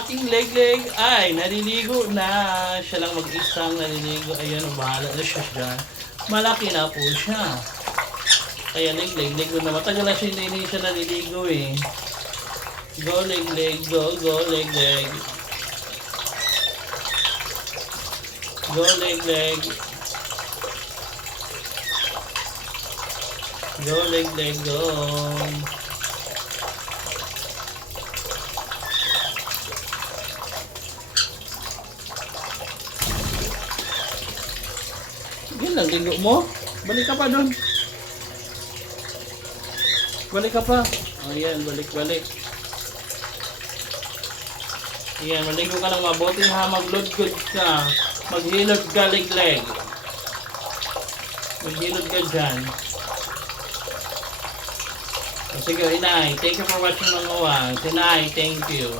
aking leg ay naliligo na. Siya lang mag-isang naliligo. Ayan, bahala na siya dyan. Malaki na po siya. Kaya leg na. Matagal na siya hindi siya naliligo eh. Go leg, go leg. Go leg. Go leg, go. Yan lang, ligo mo. Balik ka pa doon. Balik ka pa. Ayan, balik. Ayan, maligo ka lang mabuti ha. Maglodgod ka. Maghilod ka, leg. Maghilod ka dyan. Sige, inay. Thank you for watching mga wang. Inay, thank you.